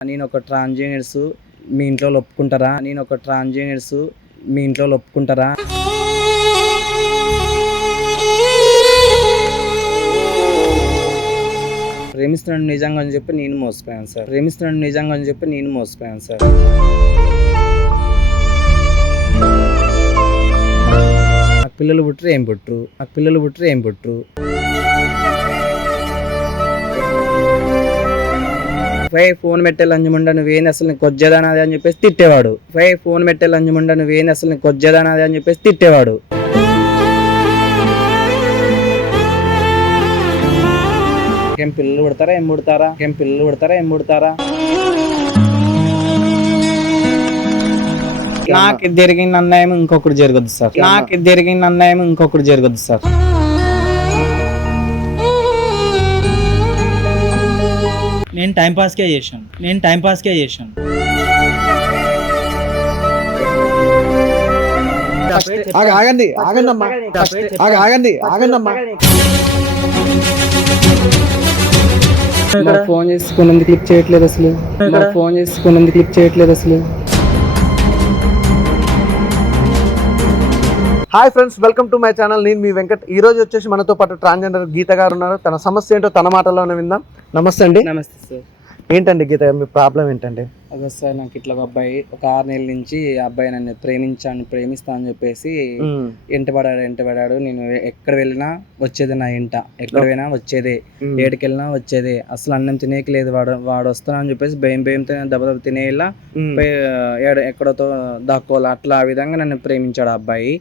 నేను ఒక ట్రాన్స్జెండర్స్ మీ ఇంట్లో ఒప్పుకుంటారా నేను ఒక ట్రాన్స్జెండర్స్ మీ ఇంట్లో ఒప్పుకుంటారా ప్రేమిస్తున్నాడు నిజంగా అని చెప్పి నేను మోసపోయాను సార్. ప్రేమిస్తున్నాడు నిజంగా అని చెప్పి నేను మోసపోయాను సార్. నాకు పిల్లలు పుట్టరు ఏం పుట్టరు నాకు పిల్లలు పుట్టరు ఏం పుట్టరు ఫై ఫోన్ పెట్టే లంజముండ నువ్వేంది అసలు నీకు అని చెప్పేసి తిట్టేవాడు. ఫై ఫోన్ పెట్టే లంజముండ నువ్వేంది అసలు నీకు అని చెప్పేసి తిట్టేవాడు. ఏం పిల్లలు పుడతారా? ఏం పుడతారా? ఏం పిల్లలు పుడతారా? ఏం పుడతారా? నాకు జరిగిన అన్యాయం ఇంకొకటి జరగదు సార్. నాకు జరిగిన అన్యాయం ఇంకొకటి జరగదు సార్. నేను టైం పాస్కే చేశాను. నేను టైం పాస్కే చేశాను. ఆగ- ఆగండి ఆగండి అమ్మా ఆగ- ఆగండి ఆగండి అమ్మా ఫోన్ చేసుకున్నందుకు క్లిక్ చేయట్లేదు అసలు. ఫోన్ చేసుకున్నందుకు క్లిక్ చేయట్లేదు అసలు. Hi friends welcome to my channel. నేను మీ వెంకట్. ఈ రోజు వచ్చేసి మనతో పాటు ట్రాన్స్జెండర్ గీత గారు ఉన్నారు. తన సమస్య ఏంటో తన మాటలోనే విందాం. నమస్తే అండి. నమస్తే సార్. ఏంటండి గీత మీ ప్రాబ్లం ఏంటండి? అదే సార్ నాకు ఇట్లా ఒక అబ్బాయి ఒక ఆరు నెలల నుంచి ఆ అబ్బాయి నన్ను ప్రేమించాను ప్రేమిస్తా అని చెప్పేసి. ఎంటబడాడు ఎంటబడాడు నేను ఎక్కడ వెళ్ళినా వచ్చేది నా ఇంట. ఎక్కడ పోయినా వచ్చేదే. మ్మ్. ఏడికి వెళ్ళినా వచ్చేదే. అసలు అన్నం తినేకి లేదు. వాడు వాడు వస్తాను అని చెప్పేసి భయం భయంతో దెబ్బ దెబ్బ తినేలా ఎక్కడతో దాక్కోవాలి అట్లా ఆ విధంగా నన్ను ప్రేమించాడు అబ్బాయి.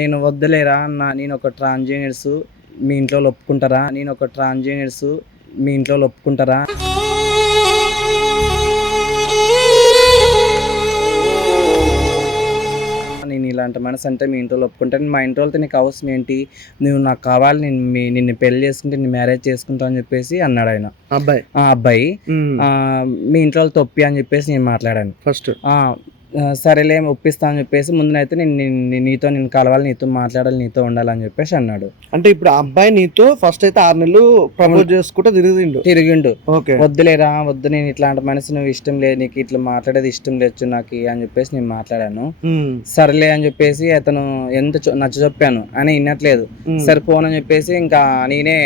నేను వద్దులేరా నా నేను ఒక ట్రాన్స్జెండర్స్ మీ ఇంట్లో ఒప్పుకుంటారా? నేను ఒక ట్రాన్స్జెండర్స్ మీ ఇంట్లో ఒప్పుకుంటారా? నేను ఇలాంటి మనసు అంటే మీ ఇంట్లో ఒప్పుకుంటాను మా ఇంట్లో వాళ్ళతో నీకు అవసరం ఏంటి? నువ్వు నాకు కావాలి నేను మీ నిన్ను పెళ్ళి చేసుకుంటే నేను మ్యారేజ్ చేసుకుంటా అని చెప్పేసి అన్నాడు ఆయన. అబ్బాయి? ఆ అబ్బాయి ఆ, మీ ఇంట్లో ఒప్పి అని చెప్పేసి నేను మాట్లాడాను. ఫస్ట్. సరేలే ఒప్పిస్తా అని చెప్పేసి ముందునైతే నేను నీతో నేను కలవాలి నీతో మాట్లాడాలి నీతో ఉండాలని చెప్పేసి అన్నాడు. అంటే ఇప్పుడు ఆ అబ్బాయి నీతో ఫస్ట్ అయితే ఆరు నెలలు ప్రపోజ్ చేసుకుంటే తిరిగిండు. తిరిగిండు. ఓకే. వద్దులేరా వద్దు నేను ఇట్లాంటి మనసు నువ్వు ఇష్టం లేదు నీకు ఇట్లా మాట్లాడేది ఇష్టం లేదు నాకు అని చెప్పేసి నేను మాట్లాడాను. సర్లే అని చెప్పేసి అతను ఎంత నచ్చ చెప్పాను అని వినట్లేదు. సరే ఫోన్ అని చెప్పేసి ఇంకా నేనే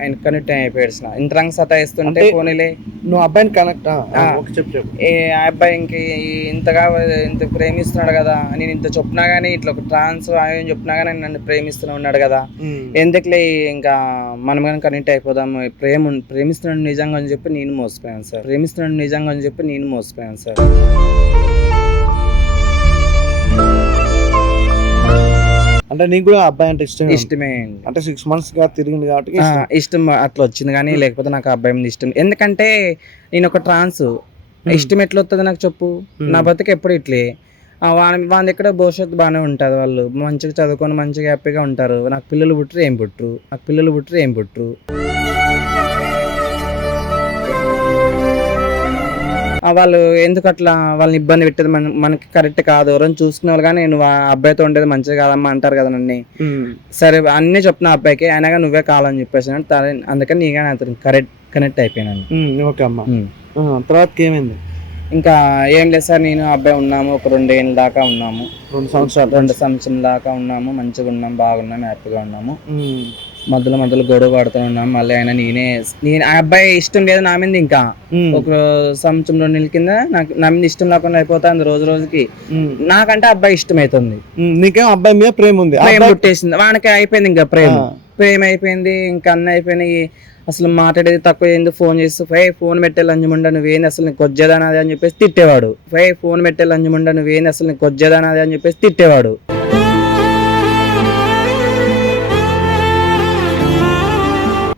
ఆయన కనెక్ట్ అయిపోయాడు ఇంత రంగు సతాయిస్తుంటే పోనీలే. నువ్వు అబ్బాయిని కనెక్ట్ ఏ అబ్బాయి ఇంక ఇంతగా ఇంత ప్రేమిస్తున్నాడు కదా నేను ఇంత చెప్పినా కానీ ఇట్లా ఒక ట్రాన్స్ అని చెప్పినా కానీ నన్ను ప్రేమిస్తూనే ఉన్నాడు కదా. ఎందుకులే ఇంకా మనం కానీ కనెక్ట్ అయిపోదాం ప్రేమ ప్రేమిస్తున్నాడు నిజంగా అని చెప్పి నేను మోసపోయాను సార్. ప్రేమిస్తున్నాడు నిజంగా అని చెప్పి నేను మోసపోయాను సార్. అంటే నీకు కూడా ఆ అబ్బాయి అంటే ఇష్టం ఇష్టమే. అంటే సిక్స్ మంత్స్గా తిరిగింది కాబట్టి ఇష్టం అట్లా వచ్చింది కానీ లేకపోతే నాకు ఆ అబ్బాయి మీద ఇష్టం. ఎందుకంటే నేను ఒక ట్రాన్స్ ఇష్టం ఎట్లా వస్తుంది నాకు చెప్పు. నా బతుకు ఎప్పుడు ఇట్లే? వాని వాని దగ్గర భవిష్యత్తు బాగానే ఉంటుంది వాళ్ళు. మంచిగా చదువుకొని మంచిగా హ్యాపీగా ఉంటారు. నాకు పిల్లలు పుట్టరు ఏం పుట్టరు? నాకు పిల్లలు పుట్టరు ఏం పుట్టరు? వాళ్ళు ఎందుకు అట్లా వాళ్ళని ఇబ్బంది పెట్టేది? మన మనకి కరెక్ట్ కాదు. ఎవరైనా చూసుకునే వాళ్ళు కానీ నేను ఆ అబ్బాయితో ఉండేది మంచిగా కాదమ్మా అంటారు కదా నన్ను. సరే అన్నీ చెప్పిన అబ్బాయికి. అయినాగా నువ్వే కావాలని చెప్పేసి అందుకని నీగానే అతను కరెక్ట్ కనెక్ట్ అయిపోయినాను. ఓకే అమ్మా. తర్వాతకి ఏమైంది ఇంకా ఏం లేదు సార్ నేను అబ్బాయి ఉన్నాము ఒక రెండేళ్ళ దాకా ఉన్నాము రెండు సంవత్సరాలు రెండు సంవత్సరం దాకా ఉన్నాము మంచిగా ఉన్నాం బాగున్నాం హ్యాపీగా ఉన్నాము. మధ్యలో మధ్యలో గొడవ పడుతూ ఉన్నాం మళ్ళీ ఆయన నేనే నేను ఆ అబ్బాయి ఇష్టం లేదు నా మీద ఇంకా. ఒక సంవత్సరం రెండు నెలల కింద నాకు నా మీద ఇష్టం లేకుండా అయిపోతుంది రోజు రోజుకి. నాకంటే అబ్బాయి ఇష్టం అవుతుంది. నీకేం అబ్బాయి మీద ప్రేమ ఉంది ప్రేమ పుట్టేసింది వానికి అయిపోయింది ఇంకా ప్రేమ. ప్రేమ అయిపోయింది ఇంకా అన్న అయిపోయినాయి అసలు మాట్లాడేది తక్కువ ఏంది? ఫోన్ చేస్తూ ఫై ఫోన్ పెట్టే లంజముండ నువ్వేంది అసలు నీకు వచ్చేదానాది అని చెప్పేసి తిట్టేవాడు. ఫై ఫోన్ పెట్టే లంజముండ నువ్వేంది అసలు నీకు వచ్చేదానాది అని చెప్పేసి తిట్టేవాడు.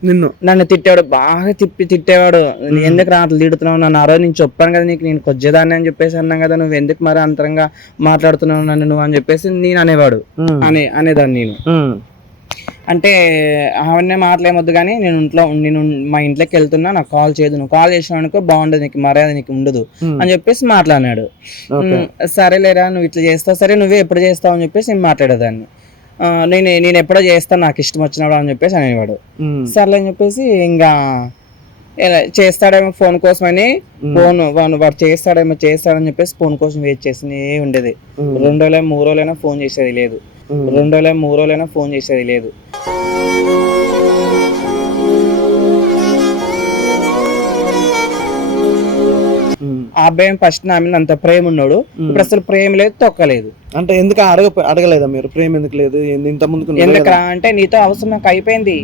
నిన్ను నన్ను తిట్టాడు బాగా తిప్పి తిట్టేవాడు. "నీ ఎందుకు రా అట్లా తిడుతున్నావు? నన్ను ఆ రోజు నేను చెప్పాను కదా నీకు నేను కొద్దిదాన్ని అని చెప్పేసి అన్నాం కదా నువ్వు ఎందుకు మరి అంతరంగా మాట్లాడుతున్నావు నన్ను నువ్వు? అని చెప్పేసి నేను అనేవాడు. అనే అనేదాన్ని నేను. అంటే అవన్నీ మాటలేమొద్దు కానీ నేను ఇంట్లో నేను మా ఇంట్లోకి వెళ్తున్నా నాకు కాల్ చేయదు నువ్వు కాల్ చేసినావు అనుకో బాగుండదు నీకు మర్యాద నీకు ఉండదు. అని చెప్పేసి మాట్లాడినాడు. ఓకే. "ఉమ్, సరేలేరా నువ్వు ఇట్లా చేస్తావు. సరే నువ్వే ఎప్పుడు చేస్తావు అని చెప్పేసి నేను మాట్లాడేదాన్ని. నేను నేను ఎప్పుడో చేస్తాను నాకు ఇష్టం వచ్చినప్పుడు అని చెప్పేసి అనేవాడు. సర్లే అని చెప్పేసి ఇంకా చేస్తాడేమో ఫోన్ కోసమని ఫోన్ వాడు వాడు చేస్తాడేమో చేస్తాడని చెప్పేసి ఫోన్ కోసం వెయిట్ చేసి ఉండేది. రెండు రోజులు మూడు రోజులైనా ఫోన్ చేసేది లేదు. రెండు రోజులు మూడు రోజులైనా ఫోన్ చేసేది లేదు. ఆ అబ్బాయి ఫస్ట్ నా మీద అంత ప్రేమ ఉన్నాడు. ఇప్పుడు అసలు ప్రేమ లేదు తొక్కలేదు. అంటే ఎందుకు అడగ అడగలేదా మీరు? ప్రేమ ఎందుకు లేదు? ఇంత ముందుకు ఎందుకు అంటే నీతో అవసరం నాకు అయిపోయింది.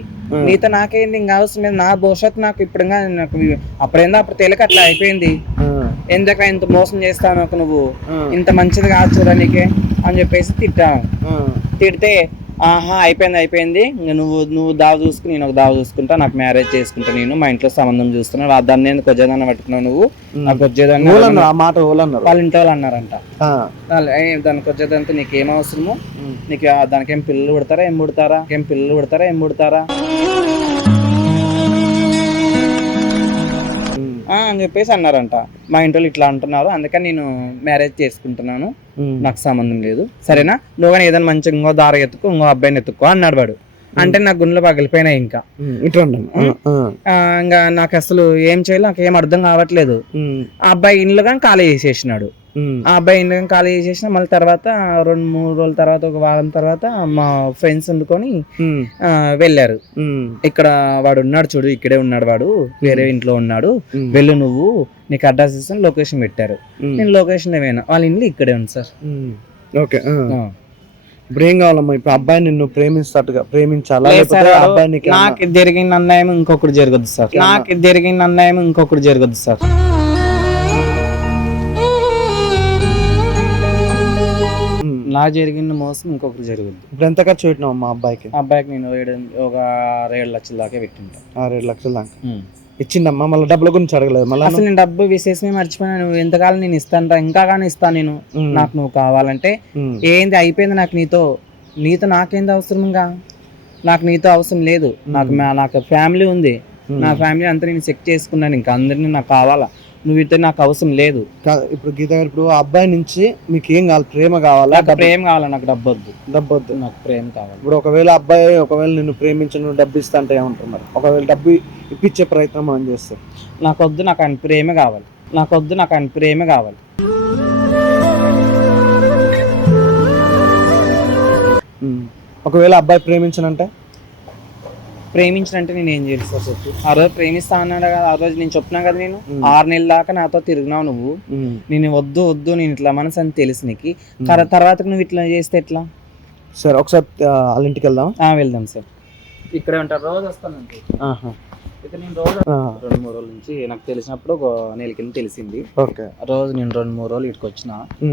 నీతో నాకేంది? ఇంకా అవసరం లేదు. నా భవిష్యత్తు నాకు ఇప్పుడు నాకు అప్పుడేందో అప్పుడు తెలియక అట్లా అయిపోయింది. ఎందుకు ఇంత మోసం చేస్తావు నాకు నువ్వు? ఇంత మంచిది కాదు చూడడానికి అని చెప్పేసి తిట్టాను తిడితే ఆహా అయిపోయింది అయిపోయింది. ఇంక నువ్వు నువ్వు దావ చూసుకుని నేను ఒక దావ చూసుకుంటా నాకు మ్యారేజ్ చేసుకుంటా నేను మా ఇంట్లో సంబంధం చూస్తున్నా. దాన్ని నేను కొద్దిదాన్ని పట్టుకున్నావు నువ్వు? నాకు వచ్చేదాన్ని మాట వాళ్ళ ఇంట్లో వాళ్ళు అన్నారంట. ఆ, వాళ్ళు, "ఏయ్, దానికి వచ్చేదంతా నీకు ఏం అవసరము నీకు దానికి ఏం పిల్లలు పుడతారా? ఏం పుడతారా? ఏం పిల్లలు పుడతారా? ఏం పుడతారా? అని చెప్పేసి అన్నారంట. మా ఇంట్లో ఇట్లా అంటున్నారు అందుకని నేను మ్యారేజ్ చేసుకుంటున్నాను. నాకు సంబంధం లేదు. సరేనా? నువ్వు కానీ ఏదైనా మంచిగా ఇంకో దారి ఎత్తుకో ఇంకో అబ్బాయిని ఎత్తుకో అన్నాడు వాడు. అంటే నా గుండెలు పగిలిపోయినాయి ఇంకా. ఇట్లా ఇంకా నాకు అసలు ఏం చేయాలో నాకు ఏం అర్థం కావట్లేదు. ఆ అబ్బాయి ఇండ్లు కానీ ఖాళీ చేసేసినాడు. ఆ అబ్బాయి ఇండ్లు కానీ ఖాళీ చేసేసిన మళ్ళీ తర్వాత రెండు మూడు రోజుల తర్వాత ఒక వారం తర్వాత మా ఫ్రెండ్స్ వండుకొని ఆ, వెళ్ళారు. ఉమ్, ఇక్కడ వాడు ఉన్నాడు చూడు ఇక్కడే ఉన్నాడు వాడు వేరే ఇంట్లో ఉన్నాడు. వెళ్ళు నువ్వు నీకు అడ్రస్ ఇస్తాను లొకేషన్ పెట్టారు. నేను లొకేషన్ పోయినా వాళ్ళ ఇల్లు ఇక్కడే ఉంది సార్. ఓకే ఆ. ఇప్పుడు ఏం కావాలమ్మా? ఇప్పుడు అబ్బాయి నిన్ను ప్రేమిస్తాట్టుగా ప్రేమించాలా? నీకు జరిగిన అన్యాయం ఇంకొకటి జరగదు సార్. నాకు జరిగిన అన్యాయం ఇంకొకటి జరగదు సార్. నాకు జరిగిన మోసం ఇంకొకటి జరగదు ఇప్పుడు ఎంత ఖర్చు పెట్టినావు మా అబ్బాయికి? అబ్బాయికి నేను ఏడు ఒక ఆరు ఏడు లక్షల దాకా పెట్టింటా. ఆరేడు లక్షల దాకా? ఇచ్చిందమ్మా మళ్ళీ డబ్బుల గురించి అడగలేదు. మళ్ళీ అసలు నేను డబ్బు విశేషమే మర్చిపోయినా నువ్వు ఎంతకాలం నేను ఇస్తాను ఇంకా కానీ ఇస్తాను నేను. నాకు నువ్వు కావాలంటే ఏంది అయిపోయింది నాకు నీతో? నీతో నాకేంది అవసరం ఇంకా? నాకు నీతో అవసరం లేదు. నాకు నాకు ఫ్యామిలీ ఉంది. నా ఫ్యామిలీ అంతా నేను చెక్ చేసుకున్నాను ఇంకా అందరినీ నాకు కావాలా? నువ్వు ఇస్తే నాకు అవసరం లేదు. ఇప్పుడు గీత గారు ఇప్పుడు ఆ అబ్బాయి నుంచి మీకు ఏం కావాలి? ప్రేమ కావాలా? నాకు ప్రేమ కావాలా? నాకు డబ్బు వద్దు డబ్బు వద్దు నాకు ప్రేమ కావాలి. ఇప్పుడు ఒకవేళ అబ్బాయి ఒకవేళ నిన్ను ప్రేమించి నువ్వు డబ్బు ఇస్తా అంటే ఏమంటారు మరి? ఒకవేళ డబ్బు ఇప్పించే ప్రయత్నం మనం చేస్తాం నాకు వద్దు నాకు ఆయన ప్రేమ కావాలి. నాకు వద్దు నాకు ఆయన ప్రేమ కావాలి. ఒకవేళ అబ్బాయి ప్రేమించనంటే? ప్రేమించినంటే నేను ఏం చేయాలి సార్ చెప్పు? ఆ రోజు ప్రేమిస్తా అన్నాడు కదా ఆ రోజు నేను చెప్పినా కదా నేను. ఆరు నెలల దాకా నాతో తిరిగినావు నువ్వు. నేను వద్దు వద్దు నేను ఇట్లా మనసు అని తెలుసు నీకు. తర- తర్వాత నువ్వు ఇట్లా చేస్తే ఎట్లా? సరే ఒకసారి వాళ్ళ ఇంటికి వెళ్దాం ఆ, వెళ్దాం సార్. ఇక్కడే ఉంటారు రోజు వస్తానండి. ఇక నేను రోజు రెండు మూడు రోజుల నుంచి నాకు తెలిసినప్పుడు ఒక నెల కింద తెలిసింది. ఓకే. ఆ రోజు నేను రెండు మూడు రోజులు ఇక్కడికి వచ్చిన.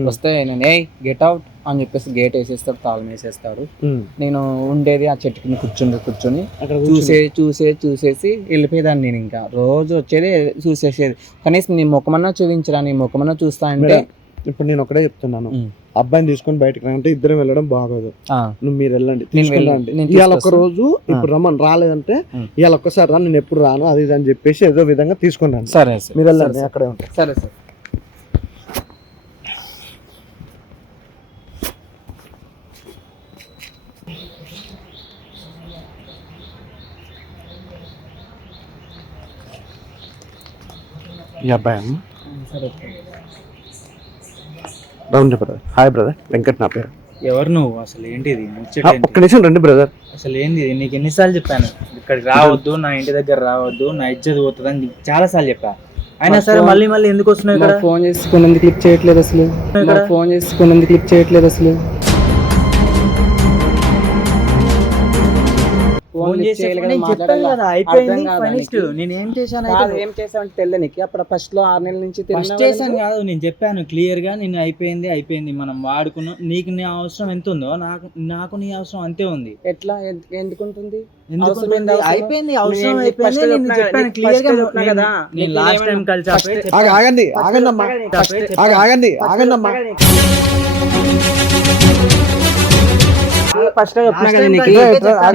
వస్తే నేను ఏ గెట్ అవుట్ అని చెప్పేసి గేట్ వేసేస్తాడు తాళం వేసేస్తాడు ఉమ్. నేను ఉండేది ఆ చెట్టు కింద కూర్చుని కూర్చొని అక్కడ చూసే చూసే చూసేసి వెళ్ళిపోయేదాన్ని నేను ఇంకా. రోజు వచ్చేది చూసేసేది. కనీసం నీ ముఖమన్నా చూపించరా నీ ముఖమన్నా చూస్తా అంటే ఇప్పుడు నేను ఒకటే చెప్తున్నాను. అబ్బాయిని తీసుకొని బయటకు రా అంటే ఇద్దరం వెళ్ళడం బాగోదు. నువ్వు మీరు వెళ్ళండి. నేను ఇవాళ ఒక. రోజు ఇప్పుడు రమ్మని. రాలేదంటే. ఇవాళ ఒక్కసారి రా నేను ఎప్పుడు రాను అది ఇది అని చెప్పేసి ఏదో విధంగా తీసుకొని రండి. సరే సార్. మీరు వెళ్ళండి అక్కడే ఉంటాయి సరే సార్. ఈ అబ్బాయి? అమ్మ సరే. Round brother hi brother Venkat నా పేరు. ఎవరు నువ్వు? అసలు ఏంటిది? ఒక్క నిమిషం రండి బ్రదర్ అసలు ఏంది ఇది? నీకు ఎన్నిసార్లు చెప్పాను? ఇక్కడికి రావద్దు నా ఇంటి దగ్గర రావద్దు నా ఇజ్జత్ పోతుంది అని చాలా సార్లు చెప్పా. అయినా సరే మళ్ళీ మళ్ళీ ఎందుకు వస్తున్నావు ఇక్కడ? ఫోన్ చేసుకున్నందుకు క్లిక్ చేయట్లేదు అసలు. ఇక్కడ? ఫోన్ చేసుకున్నందుకు క్లిక్ చేయట్లేదు అసలు. ఫోన్ చేసి నేను చెప్పాను. కదా అయిపోయింది? నేను ఏం చేశాను ఏం చేసావంటే తెలియదు నీకు. అప్పుడు ఫస్ట్లో ఆరు నెలల నుంచి ఫస్ట్ చేశాను కదా నేను చెప్పాను క్లియర్గా నేను అయిపోయింది అయిపోయింది మనం వాడుకున్నాం. నీకు నీ అవసరం ఎంత ఉందో నాకు నాకు నీ అవసరం అంతే ఉంది. ఎట్లా? ఎందు- ఎందుకుంటుంది? అయిపోయింది అవసరం అయిపోయింది. క్లియర్గా కదా. నేను లాస్ట్ టైం కలిసి ఆగండి ఆగండి ఆగండి ఆగండి ఫస్ట్ కదా నీకు. కదా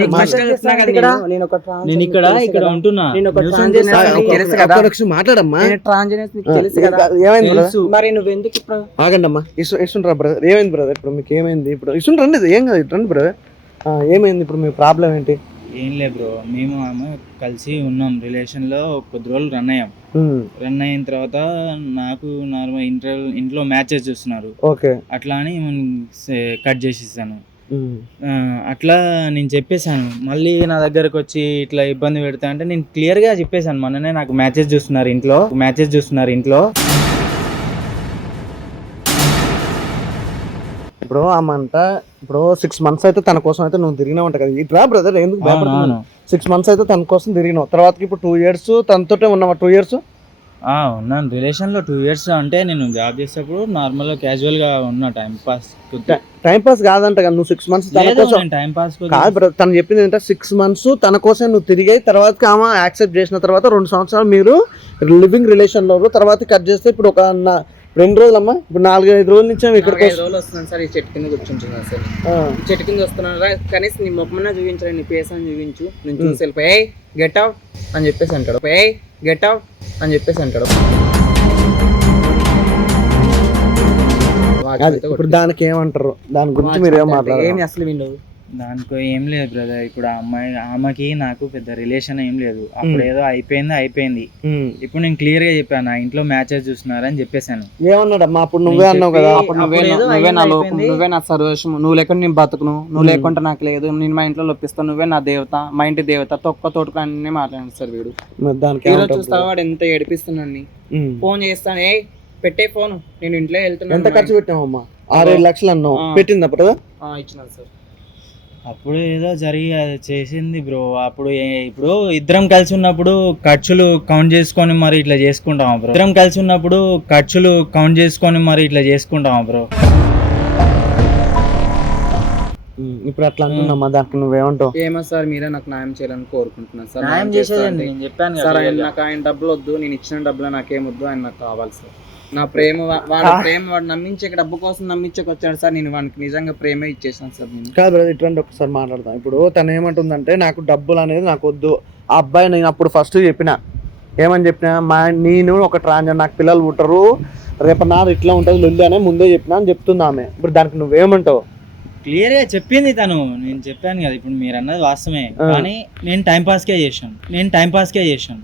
నేను- ఒక ఇక్కడ ఇక్కడ. ఉంటున్నా. నేను ఒక తెలుసు కదా. మాట్లాడమ్మా నీకు తెలుసు కదా. ఏమైంది. మరి నువ్వు ఎందుకు ఇప్పుడు? ఆగండి అమ్మా ఇసు ఇస్తుండ్రా బ్రదర్ ఏమైంది బ్రదర్ ఇప్పుడు మీకు? ఏమైంది ఇప్పుడు? ఏం కాదు ఇటు రండి బ్రదర్ ఏమైంది ఇప్పుడు మీ ప్రాబ్లం ఏంటి? ఏం లేదు బ్రో. మేము ఆమె కలిసి ఉన్నాం. రిలేషన్లో కొద్ది రోజులు రన్ అయ్యాం. రన్ అయిన తర్వాత నాకు నార్మల్ ఇంటర్ ఇంట్లో మ్యాచెస్ చూస్తున్నారు. ఓకే. అట్లా అని కట్ చేసేసాను. అట్లా నేను చెప్పేశాను. మళ్ళీ నా దగ్గరకు వచ్చి ఇట్లా ఇబ్బంది పెడతా అంటే నేను క్లియర్గా చెప్పేశాను. మొన్ననే నాకు మ్యాచెస్ చూస్తున్నారు ఇంట్లో. మ్యాచెస్ చూస్తున్నారు ఇంట్లో. ఇప్పుడు ఆమె అంట ఇప్పుడు సిక్స్ మంత్స్ అయితే తన కోసం అయితే నువ్వు తిరిగినా ఉంటా కదా. ఇట్రా బ్రదర్ ఎందుకు భయపడుతున్నావు? అవును. సిక్స్ మంత్స్ అయితే తన కోసం తిరిగినావు. తర్వాతకి ఇప్పుడు టూ ఇయర్స్ తనతోటే ఉన్నావా? టూ ఇయర్స్ ఆ, ఉన్నాను. రిలేషన్లో టూ ఇయర్స్ అంటే నేను జాబ్ చేసేటప్పుడు నార్మల్గా క్యాజువల్గా ఉన్నా టైం పాస్ టైం పాస్ కాదంట కదా నువ్వు సిక్స్ మంత్స్ తన కోసం టైం పాస్ కాదు బ్రదర్ తను చెప్పింది ఏంటంటే సిక్స్ మంత్స్ తన కోసం నువ్వు తిరిగాయి తర్వాత ఆమె యాక్సెప్ట్ చేసిన తర్వాత రెండు సంవత్సరాలు మీరు లివింగ్ రిలేషన్లో ఉన్నారు. తర్వాత కట్ చేస్తే ఇప్పుడు ఒక రెండు రోజులమ్మా ఇప్పుడు నాలుగు ఐదు రోజుల నుంచి ఇక్కడికి నాలుగైదు రోజులు వస్తున్నాను సార్ ఈ చెట్టు కింద కూర్చుంటున్నాను సార్. చెట్టు కింద వస్తున్నాను రా కనీసం నీ ముఖమన్నా చూపించరా నీ ఫేస్ అని చూపించు. నేను చూసి వెళ్ళిపోయి గెట్ అవుట్ అని చెప్పేసి అంటాడు. ఏ గెట్ అవుట్ అని చెప్పేసి అంటాడు. ఇప్పుడు దానికి ఏమంటారు? దాని గురించి మీరు ఏం మాట్లాడారు? ఏమి అసలు విండు దానికో ఏం లేదు బ్రదర్ ఇప్పుడు ఆ అమ్మాయి ఆమెకి నాకు పెద్ద రిలేషన్ ఏం లేదు. అప్పుడు ఏదో అయిపోయింది అయిపోయింది. ఇప్పుడు నేను క్లియర్గా చెప్పాను నా ఇంట్లో మ్యాచెస్ చూస్తున్నారని చెప్పేశాను. ఏమన్నాడమ్మా అప్పుడు నువ్వే నేను అన్నావు కదా అప్పుడు నువ్వే నువ్వే నా లోకం. నువ్వే నా సర్వేశం నువ్వు లేకుండా నేను బతుకును నువ్వు లేకుంటే నాకు లేదు నేను మా ఇంట్లో లొప్పిస్తాను నువ్వే నా దేవత మా ఇంటి దేవత తొక్క తోటకు అన్నీ మాట్లాడాడు సార్ వీడు. ఈరోజు ఏమంటావు చూస్తావా వాడు ఎంత ఏడిపిస్తున్నాను. ఫోన్ చేస్తాను ఏ పెట్టే ఫోన్. నేను ఇంట్లో వెళ్తున్నాను ఎంత ఖర్చు పెట్టామమ్మా ఆరేడు లక్షలు అన్నావు. పెట్టింది అప్పుడు ఆ, ఇచ్చినాను సార్. అప్పుడు ఏదో జరిగి అది చేసింది బ్రో. అప్పుడు ఏ- ఇప్పుడు ఇద్దరం కలిసి ఉన్నప్పుడు ఖర్చులు కౌంట్ చేసుకొని మరి ఇట్లా చేసుకుంటాం బ్రో? ఇద్దరం కలిసి ఉన్నప్పుడు ఖర్చులు కౌంట్ చేసుకొని మరి ఇట్లా చేసుకుంటాం బ్రో? ఉమ్, ఇప్పుడు అట్లా అంటున్నామ్మా దానికి నువ్వేమంటావు? ఏమో సార్ మీరే నాకు న్యాయం చేయాలని కోరుకుంటున్నాను సార్. న్యాయం చేసేదండి. నేను చెప్పాను సార్ ఆయన నాకు ఆయన డబ్బులు వద్దు నేను ఇచ్చిన డబ్బులు నాకేం వద్దు ఆయన నాకు కావాలి సార్. నా ప్రేమ వాడు ప్రేమ వాడు నమ్మించే డబ్బు కోసం నమ్మించక వచ్చాడు సార్ నేను వానికి నిజంగా ప్రేమే ఇచ్చేసాను సార్ నేను. కాదు బ్రదర్ ఇట్లాంటి ఒకసారి మాట్లాడదాం. ఇప్పుడు తను ఏమంటుందంటే నాకు డబ్బులు అనేది నాకు వద్దు. ఆ అబ్బాయి నేను అప్పుడు ఫస్ట్ చెప్పిన. ఏమని చెప్పిన? మా నేను ఒక ట్రాన్జర్ నాకు పిల్లలు పుట్టరు. రేపు నాడు ఇట్లా ఉంటుంది లొల్లి అనే ముందే చెప్పిన అని చెప్తుంది ఆమె. ఇప్పుడు దానికి నువ్వేమంటావు క్లియర్గా చెప్పింది తను. నేను చెప్పాను కదా ఇప్పుడు మీరు అన్నది వాస్తవమే. కానీ నేను టైం పాస్ కే చేశాను. నేను టైం పాస్ కే చేశాను.